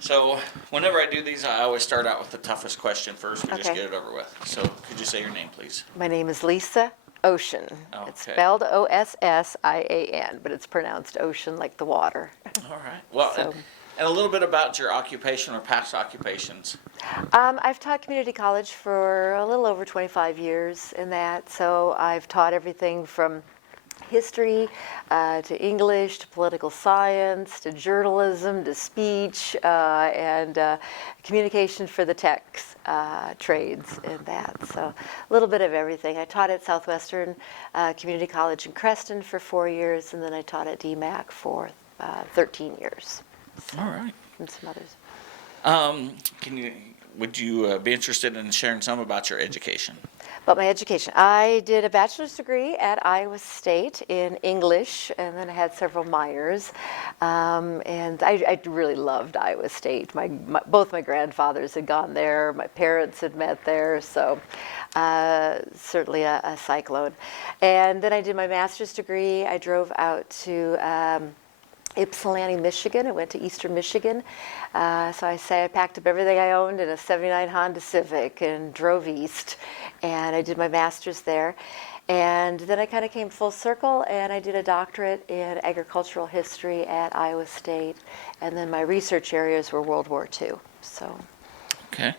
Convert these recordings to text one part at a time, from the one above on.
So whenever I do these, I always start out with the toughest question first. We just Okay. get it over with. So could you say your name, please? My name is Lisa Ossian. It's Okay. spelled Ossian, but it's pronounced ocean like the water. All right. Well, So- and a little bit about your occupation or past occupations. I've taught community college for a little over 25 years in that. So I've taught everything from history to English to political science to journalism to speech and communication for the techs trades and that. So a little bit of everything. I taught at Southwestern Community College in Creston for 4 years, and then I taught at DMAC for 13 years. So, All right. and some others. Would you be interested in sharing some about your education? But my education, I did a bachelor's degree at Iowa State in English, and then I had several minors. And I really loved Iowa State. Both my grandfathers had gone there, my parents had met there, so certainly a cyclone. And then I did my master's degree. I drove out to Ypsilanti, Michigan. I went to Eastern Michigan. So I packed up everything I owned in a '79 Honda Civic and drove east. And I did my master's there. And then I kind of came full circle and I did a doctorate in agricultural history at Iowa State. And then my research areas were World War II. So. Okay.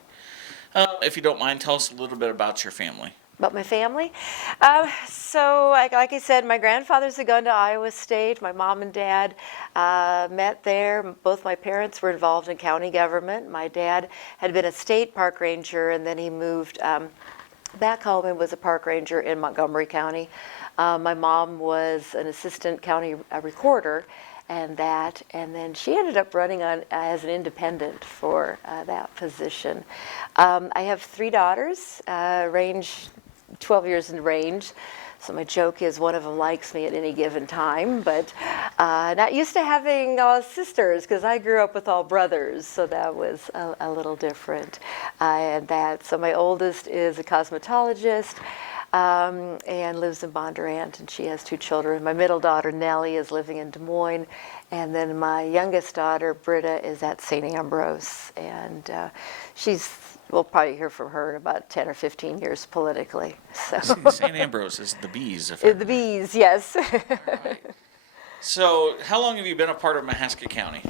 If you don't mind, tell us a little bit about your family. About my family? So, like I said, my grandfathers had gone to Iowa State. My mom and dad met there. Both my parents were involved in county government. My dad had been a state park ranger, and then he moved back home and was a park ranger in Montgomery County. My mom was an assistant county recorder, and then she ended up running as an independent for that position. I have 3 daughters, range 12 years in range. So my joke is one of them likes me at any given time, but not used to having sisters because I grew up with all brothers, so that was a little different. So my oldest is a cosmetologist and lives in Bondurant, and she has 2 children. My middle daughter, Nellie, is living in Des Moines, and then my youngest daughter, Britta, is at St. Ambrose, and we'll probably hear from her in about 10 or 15 years politically. So. St. Ambrose is the bees. The bees, yes. Right. So how long have you been a part of Mahaska County?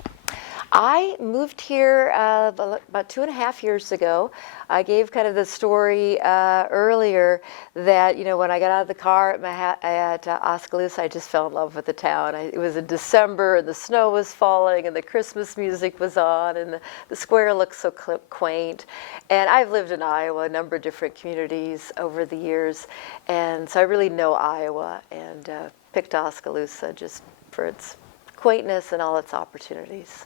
I moved here about 2.5 years ago. I gave kind of the story earlier that, when I got out of the car at Oskaloosa, I just fell in love with the town. It was in December, and the snow was falling, and the Christmas music was on, and the square looked so quaint. And I've lived in Iowa, a number of different communities over the years, and so I really know Iowa, and picked Oskaloosa just for its quaintness and all its opportunities.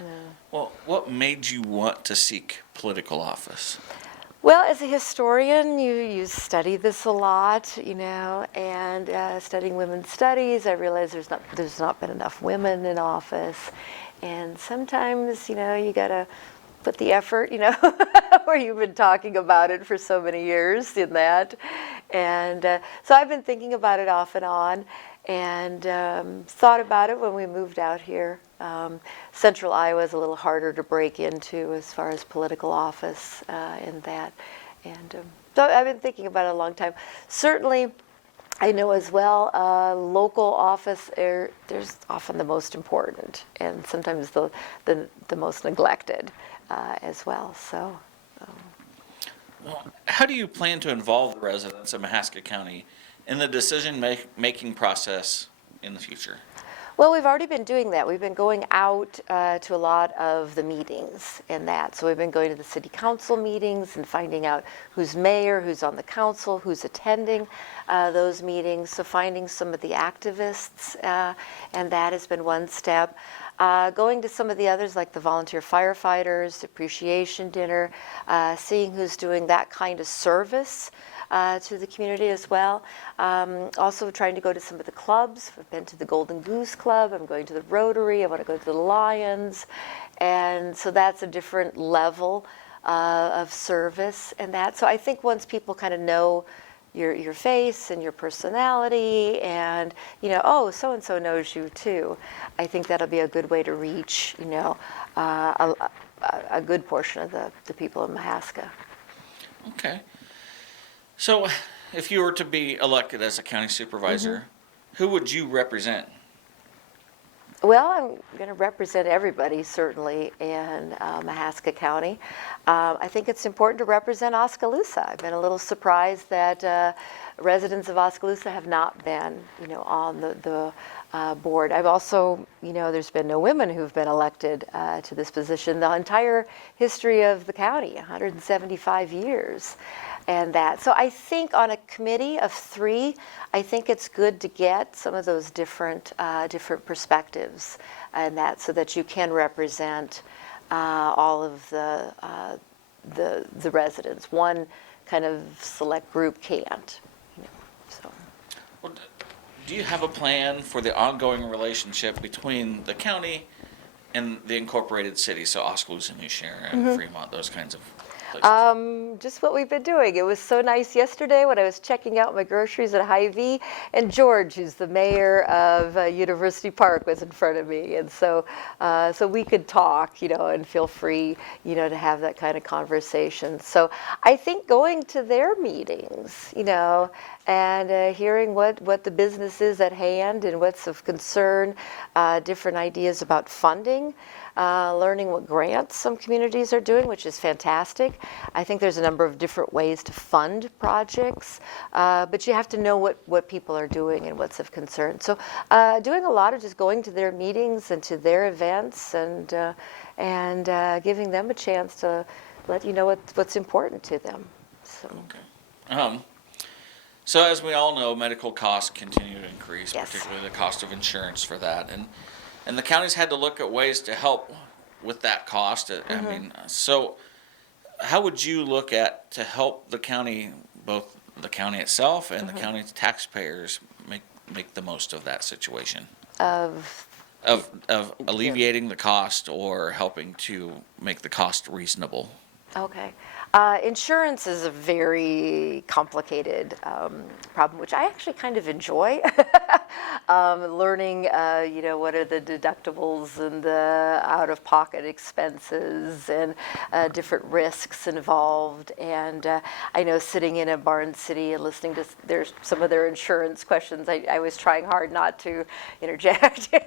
Yeah. Well, what made you want to seek political office? Well, as a historian, you study this a lot, and studying women's studies, I realize there's not been enough women in office, and sometimes, you got to put the effort, where you've been talking about it for so many years in that, and so I've been thinking about it off and on, and thought about it when we moved out here. Central Iowa is a little harder to break into as far as political office in that. And so I've been thinking about it a long time. Certainly, I know as well, local office, there's often the most important and sometimes the most neglected as well. So. Well, how do you plan to involve the residents of Mahaska County in the decision-making process in the future? Well, we've already been doing that. We've been going out to a lot of the meetings and that. So we've been going to the city council meetings and finding out who's mayor, who's on the council, who's attending those meetings. So finding some of the activists, and that has been one step. Going to some of the others like the volunteer firefighters, appreciation dinner, seeing who's doing that kind of service to the community as well. Also trying to go to some of the clubs. I've been to the Golden Goose Club. I'm going to the Rotary. I want to go to the Lions. And so that's a different level of service and that. So I think once people kind of know your face and your personality, and oh, so and so knows you too. I think that'll be a good way to reach a good portion of the people in Mahaska. Okay. So, if you were to be elected as a county supervisor, who would you represent? Well, I'm going to represent everybody, certainly, in Mahaska County. I think it's important to represent Oskaloosa. I've been a little surprised that residents of Oskaloosa have not been, on the board. I've also, there's been no women who've been elected to this position the entire history of the county, 175 years. And that. So I think on a committee of 3, I think it's good to get some of those different perspectives, and that, so that you can represent all of the residents. One kind of select group can't. So. Well, do you have a plan for the ongoing relationship between the county and the incorporated cities, so Oskaloosa, New Sharon, Fremont, those kinds of places? Just what we've been doing. It was so nice yesterday when I was checking out my groceries at Hy-Vee, and George, who's the mayor of University Park, was in front of me, and so we could talk, and feel free, to have that kind of conversation. So I think going to their meetings, and hearing what the business is at hand and what's of concern, different ideas about funding. Learning what grants some communities are doing, which is fantastic. I think there's a number of different ways to fund projects, but you have to know what people are doing and what's of concern. So doing a lot of just going to their meetings and to their events, and giving them a chance to let you know what's important to them. So. Okay. So as we all know, medical costs continue to increase, Yes. particularly the cost of insurance for that. And the county's had to look at ways to help with that cost. I mean, so how would you look at to help the county, both the county itself and the county's taxpayers, make the most of that situation? Of alleviating the cost or helping to make the cost reasonable? Okay. Insurance is a very complicated problem, which I actually kind of enjoy. Learning, what are the deductibles and the out-of-pocket expenses and different risks involved. And I know sitting in a Barn City and listening to some of their insurance questions, I was trying hard not to interject in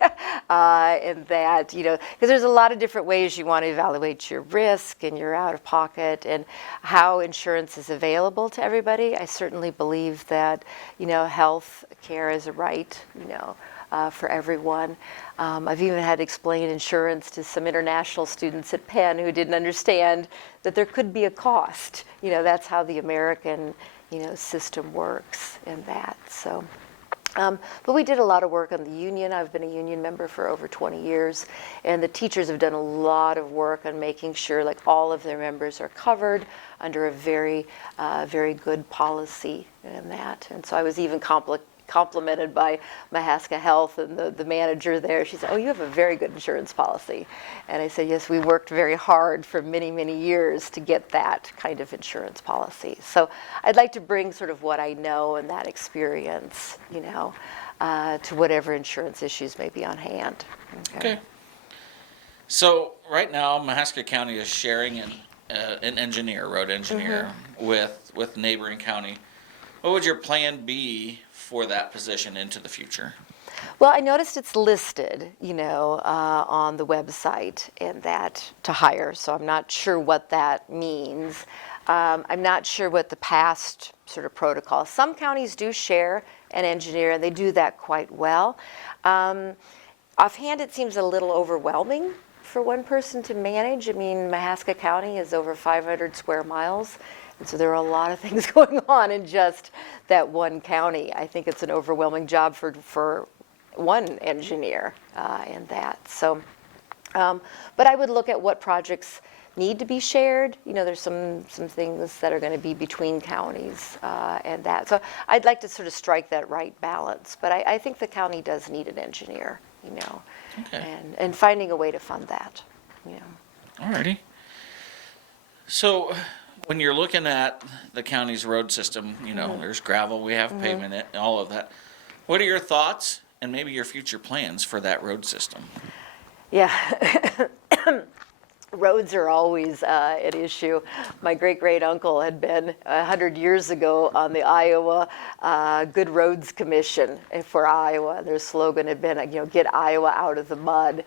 that, because there's a lot of different ways you want to evaluate your risk and your out-of-pocket and how insurance is available to everybody. I certainly believe that, health care is a right, for everyone. I've even had to explain insurance to some international students at Penn who didn't understand that there could be a cost. That's how the American, system works in that. So. But we did a lot of work on the union. I've been a union member for over 20 years, and the teachers have done a lot of work on making sure like all of their members are covered under a very, very good policy in that. And so I was even complimented by Mahaska Health and the manager there. She said, "Oh, you have a very good insurance policy." And I said, "Yes, we worked very hard for many, many years to get that kind of insurance policy." So I'd like to bring sort of what I know and that experience, to whatever insurance issues may be on hand. Okay. So right now, Mahaska County is sharing an engineer, road engineer, with neighboring county. What would your plan be for that position into the future? Well, I noticed it's listed, on the website and that to hire, so I'm not sure what that means. I'm not sure what the past sort of protocol. Some counties do share an engineer, and they do that quite well. Offhand, it seems a little overwhelming for one person to manage. I mean, Mahaska County is over 500 square miles. And so there are a lot of things going on in just that one county. I think it's an overwhelming job for one engineer in that. So, but I would look at what projects need to be shared. There's some things that are going to be between counties and that. So I'd like to sort of strike that right balance. But I think the county does need an engineer, Okay. and finding a way to fund that. Alrighty. So when you're looking at the county's road system, there's gravel, we have pavement, all of that. What are your thoughts and maybe your future plans for that road system? Yeah. Roads are always an issue. My great-great-uncle had been 100 years ago on the Iowa Good Roads Commission for Iowa. Their slogan had been, get Iowa out of the mud.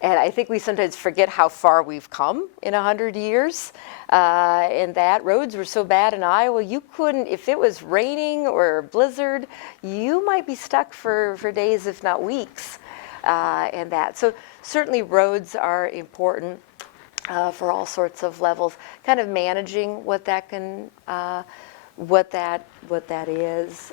And I think we sometimes forget how far we've come in 100 years. And that roads were so bad in Iowa, you couldn't, if it was raining or a blizzard, you might be stuck for days, if not weeks, and that. So certainly roads are important. For all sorts of levels, kind of managing what that can, what that is.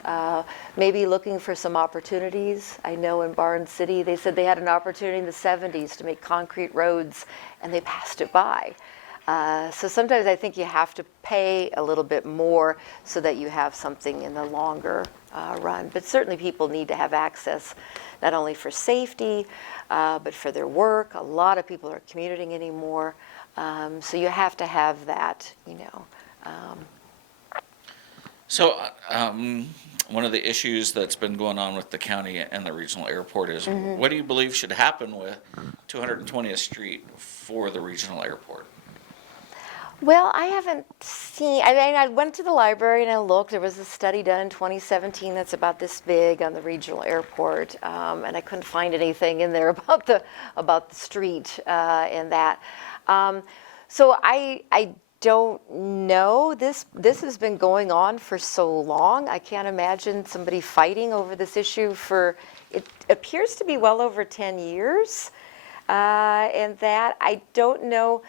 Maybe looking for some opportunities. I know in Barnes City, they said they had an opportunity in the 70s to make concrete roads, and they passed it by. So sometimes I think you have to pay a little bit more so that you have something in the longer run. But certainly people need to have access, not only for safety, but for their work. A lot of people aren't commuting anymore. So you have to have that, So one of the issues that's been going on with the county and the regional airport is what do you believe should happen with 220th Street for the regional airport? Well, I haven't seen, I went to the library and I looked. There was a study done in 2017 that's about this big on the regional airport, and I couldn't find anything in there about the street and that. So I don't know. This has been going on for so long. I can't imagine somebody fighting over this issue for, it appears to be well over 10 years, and that I don't know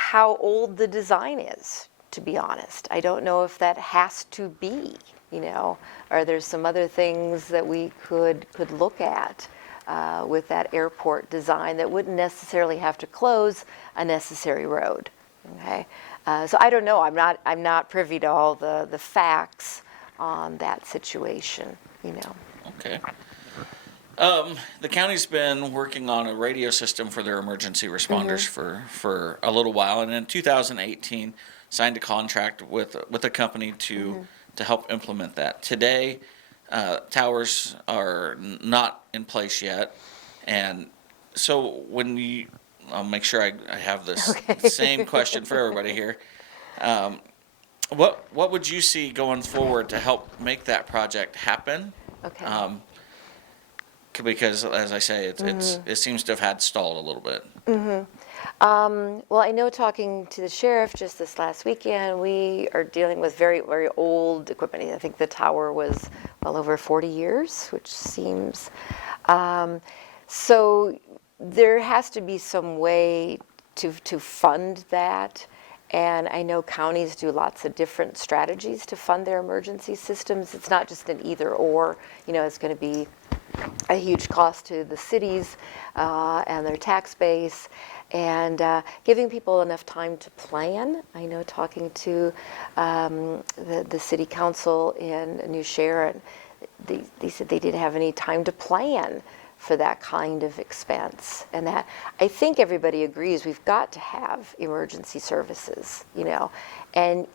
how old the design is, to be honest. I don't know if that has to be, or there's some other things that we could look at with that airport design that wouldn't necessarily have to close a necessary road. Okay, so I don't know. I'm not privy to all the facts on that situation. Okay. The county's been working on a radio system for their emergency responders for a little while, and in 2018 signed a contract with a company to help implement that. Today, towers are not in place yet, and so I'll make sure I have this same question for everybody here. What would you see going forward to help make that project happen? Okay. Because, as I say, it seems to have had stalled a little bit. Well, I know talking to the sheriff just this last weekend, we are dealing with very, very old equipment. I think the tower was well over 40 years, which seems... so there has to be some way to fund that. And I know counties do lots of different strategies to fund their emergency systems. It's not just an either or, it's going to be a huge cost to the cities and their tax base, and giving people enough time to plan. I know talking to the city council in New Sharon, they said they didn't have any time to plan for that kind of expense. And that, I think everybody agrees we've got to have emergency services, and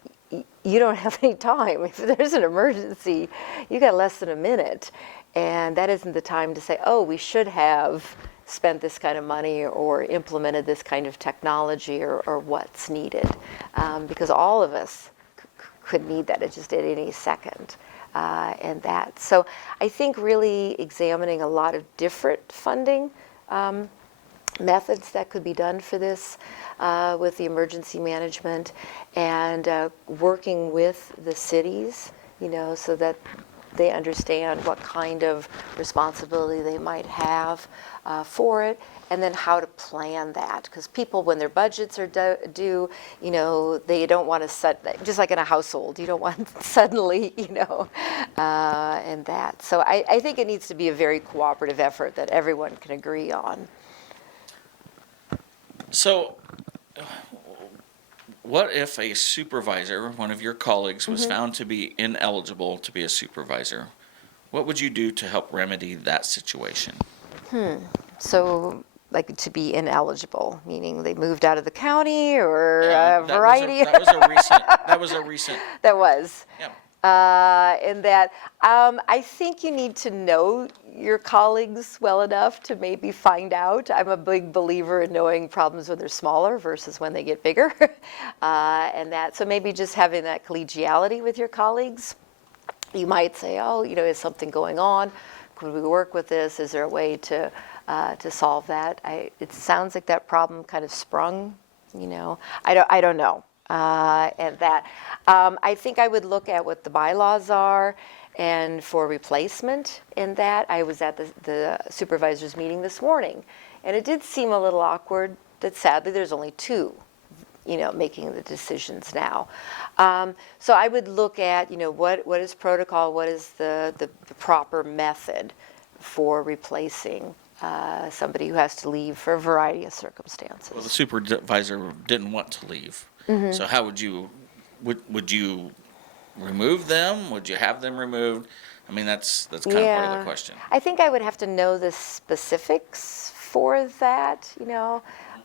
you don't have any time. If there's an emergency, you got less than a minute. And that isn't the time to say, oh, we should have spent this kind of money or implemented this kind of technology or what's needed. Because all of us could need that at any second. And that. So I think really examining a lot of different funding methods that could be done for this with the emergency management, and working with the cities, so that they understand what kind of responsibility they might have for it, and then how to plan that. Because people, when their budgets are due, they don't want to just like in a household, you don't want suddenly, and that. So I think it needs to be a very cooperative effort that everyone can agree on. So, what if a supervisor, one of your colleagues, was found to be ineligible to be a supervisor? What would you do to help remedy that situation? So like to be ineligible, meaning they moved out of the county or Yeah, a variety. That was a recent. That was a recent. That was. Yeah. In that, I think you need to know your colleagues well enough to maybe find out. I'm a big believer in knowing problems when they're smaller versus when they get bigger. So maybe just having that collegiality with your colleagues. You might say, oh, is something going on? Could we work with this? Is there a way to solve that? It sounds like that problem kind of sprung, I don't know. I think I would look at what the bylaws are, and for replacement in that, I was at the supervisor's meeting this morning, and it did seem a little awkward that sadly there's only two, making the decisions now. So I would look at, what is protocol, what is the proper method for replacing somebody who has to leave for a variety of circumstances. Well, the supervisor didn't want to leave. So how would you remove them? Would you have them removed? I mean, that's kind of part of the question. I think I would have to know the specifics for that,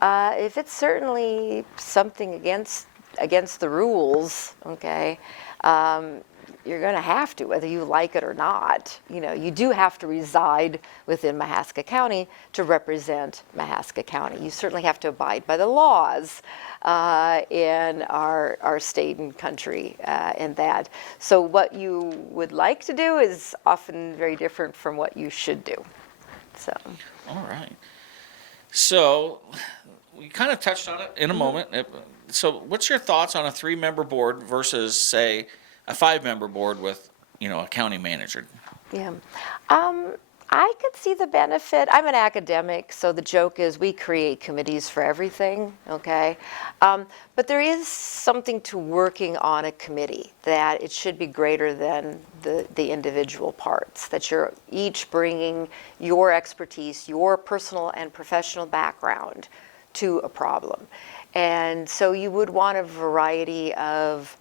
If it's certainly something against the rules, okay, you're going to have to, whether you like it or not. You do have to reside within Mahaska County to represent Mahaska County. You certainly have to abide by the laws in our state and country in that. So what you would like to do is often very different from what you should do. So. All right. So we kind of touched on it in a moment. So what's your thoughts on a 3-member board versus, say, a 5-member board with, a county manager? Yeah. I could see the benefit. I'm an academic, so the joke is we create committees for everything, okay? But there is something to working on a committee, that it should be greater than the individual parts, that you're each bringing your expertise, your personal and professional background to a problem. And so you would want a variety of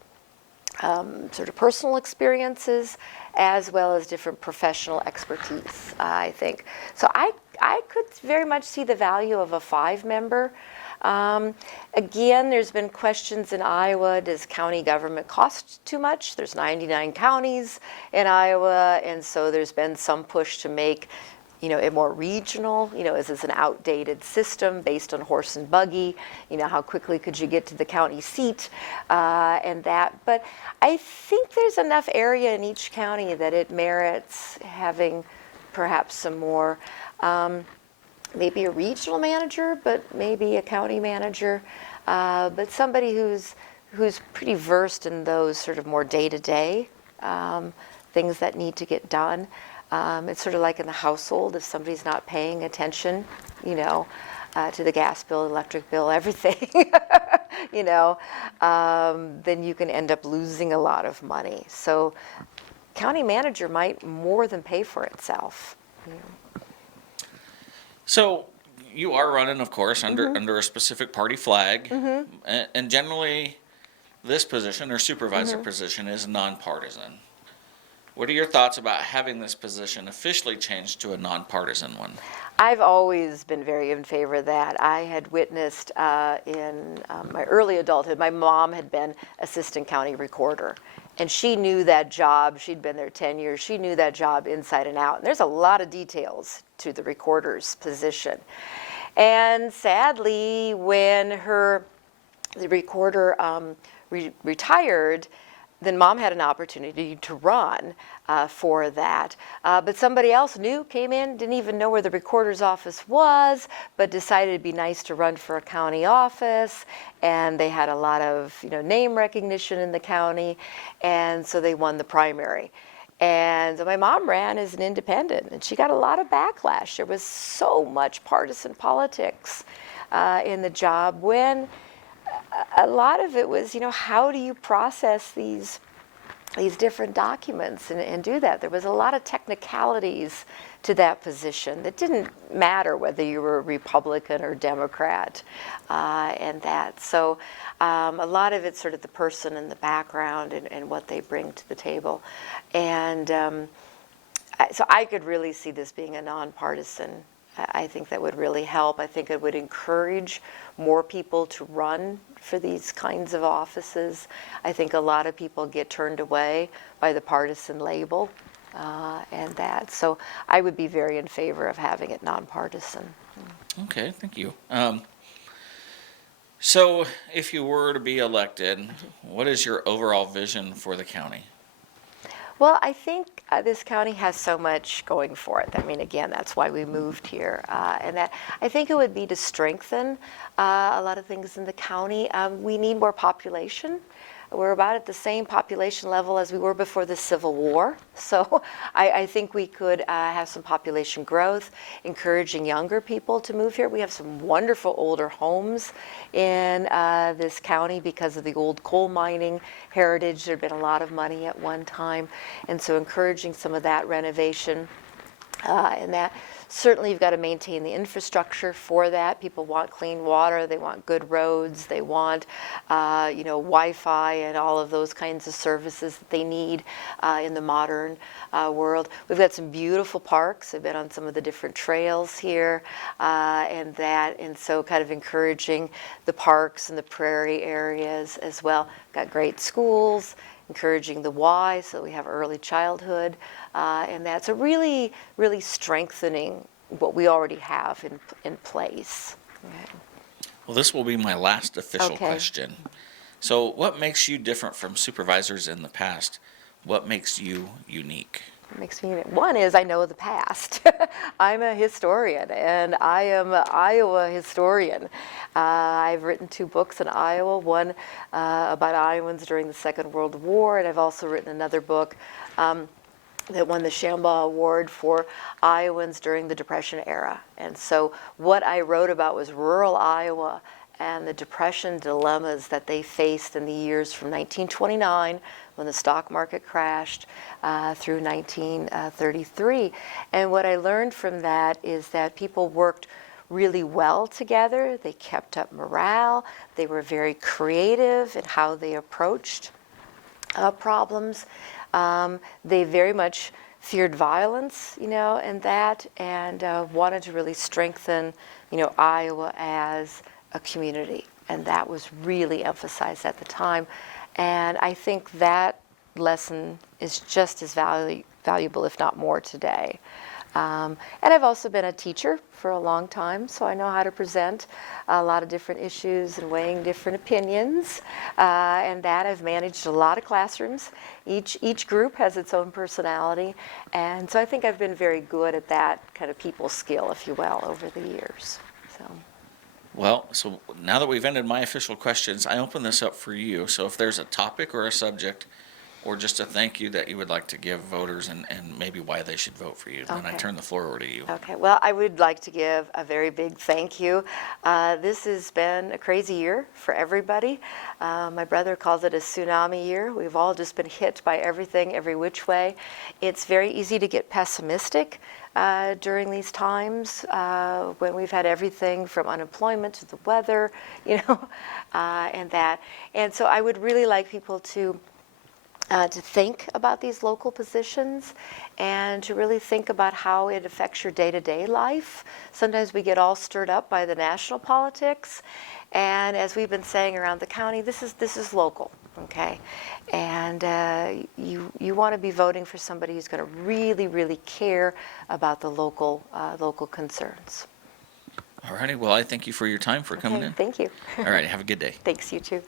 sort of personal experiences as well as different professional expertise, I think. So I could very much see the value of a 5-member. Again, there's been questions in Iowa, does county government cost too much? There's 99 counties in Iowa, and so there's been some push to make it more regional, is this an outdated system based on horse and buggy? How quickly could you get to the county seat and that? But I think there's enough area in each county that it merits having perhaps some more, maybe a regional manager, but maybe a county manager, but somebody who's pretty versed in those sort of more day-to-day things that need to get done. It's sort of like in the household, if somebody's not paying attention, to the gas bill, electric bill, everything, then you can end up losing a lot of money. So county manager might more than pay for itself. So you are running, of course, under a specific party flag, and generally this position or supervisor position is nonpartisan. What are your thoughts about having this position officially changed to a nonpartisan one? I've always been very in favor of that. I had witnessed in my early adulthood, my mom had been assistant county recorder, and she knew that job. She'd been there 10 years. She knew that job inside and out. And there's a lot of details to the recorder's position. And sadly, when the recorder retired, then Mom had an opportunity to run for that. But somebody else new came in, didn't even know where the recorder's office was, but decided it'd be nice to run for a county office. And they had a lot of name recognition in the county, and so they won the primary. And so my mom ran as an independent, and she got a lot of backlash. There was so much partisan politics in the job when a lot of it was, how do you process these different documents and do that? There was a lot of technicalities to that position that didn't matter whether you were a Republican or Democrat and that. So a lot of it's sort of the person and the background and what they bring to the table. And so I could really see this being a nonpartisan I think that would really help. I think it would encourage more people to run for these kinds of offices. I think a lot of people get turned away by the partisan label and that. So I would be very in favor of having it nonpartisan. Okay, thank you. So if you were to be elected, what is your overall vision for the county? Well, I think this county has so much going for it. I mean, again, that's why we moved here. And that I think it would be to strengthen a lot of things in the county. We need more population. We're about at the same population level as we were before the Civil War. So I think we could have some population growth, encouraging younger people to move here. We have some wonderful older homes in this county because of the old coal mining heritage. There had been a lot of money at one time. And so encouraging some of that renovation and that. Certainly you've got to maintain the infrastructure for that. People want clean water, they want good roads, they want Wi-Fi and all of those kinds of services that they need in the modern world. We've got some beautiful parks. I've been on some of the different trails here and so kind of encouraging the parks and the prairie areas as well. Got great schools, encouraging the why, so we have early childhood, and that's a really, really strengthening what we already have in place. Okay. Well, this will be my last official question. So what makes you different from supervisors in the past? What makes you unique? Makes me, one is I know the past. I'm a historian, and I am an Iowa historian. I've written 2 books in Iowa, one about Iowans during the Second World War, and I've also written another book that won the Shambaugh Award for Iowans during the Depression era. And so what I wrote about was rural Iowa and the Depression dilemmas that they faced in the years from 1929, when the stock market crashed, through 1933. And what I learned from that is that people worked really well together. They kept up morale. They were very creative in how they approached problems. They very much feared violence, and that, and wanted to really strengthen, Iowa as a community. And that was really emphasized at the time. And I think that lesson is just as valuable, if not more, today. And I've also been a teacher for a long time, so I know how to present a lot of different issues and weighing different opinions. And that I've managed a lot of classrooms. Each group has its own personality. And so I think I've been very good at that kind of people skill, if you will, over the years. Well, so now that we've ended my official questions, I open this up for you. So if there's a topic or a subject or just a thank you that you would like to give voters and maybe why they should vote for you, then I turn the floor over to you. Okay, well, I would like to give a very big thank you. This has been a crazy year for everybody. My brother calls it a tsunami year. We've all just been hit by everything, every which way. It's very easy to get pessimistic during these times when we've had everything from unemployment to the weather, and that. And so I would really like people to think about these local positions and to really think about how it affects your day-to-day life. Sometimes we get all stirred up by the national politics, and as we've been saying around the county, this is local. Okay, and you want to be voting for somebody who's going to really, really care about the local concerns. All righty. Well, I thank you for your time for coming in. Thank you. All right. Have a good day. Thanks, you too.